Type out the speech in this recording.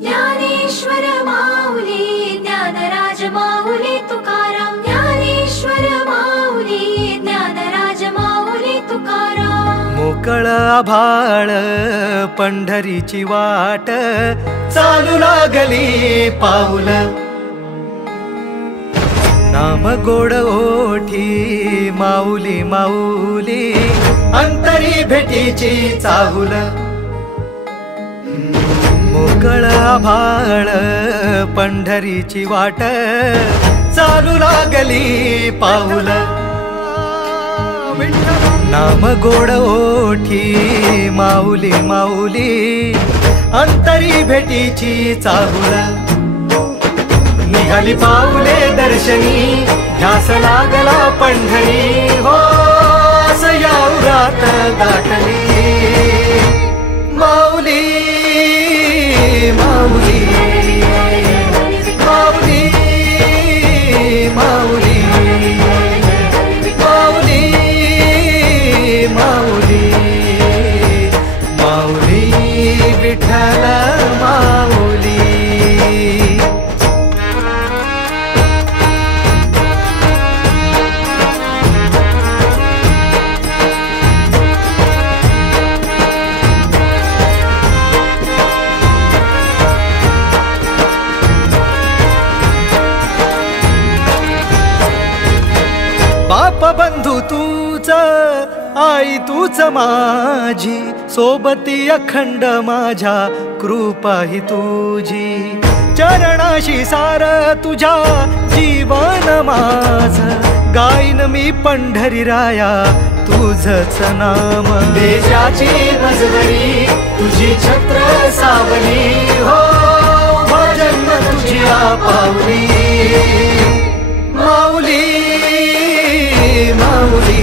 ज्ञानेश्वर माऊली ज्ञानराज माऊली तुकाराम ज्ञानेश्वर माऊली ज्ञानराज माऊली तुकाराम मोकळ आभाळ पंढरीची वाट चालू लागली पाऊल नाम गोड ओठी माऊली माऊली अंतरी भेटीची चाहुल मोकळ आभाळ पंढरीची वाट चालू लागली पाऊल नाम गोड ओठी माऊली माऊली अंतरी भेटीची चाहुल निघाली पाऊले दर्शनी ध्यास लागला पंढरी हो सयाउरात गाठली माऊली माऊली माऊली माऊली माऊली माऊली माऊली विठ्ठल माऊली बाप बंधू तूच आई तूच माझी सोबती अखंड माझ्या कृपा ही तुझी चरणाशी सार तुझ्या जीवन माझ गाईन मी पंढरी राया तुझच नाम देशाची मजवरी तुझी छत्र सावली हो जन्म तुझ्या पावली माऊली माऊली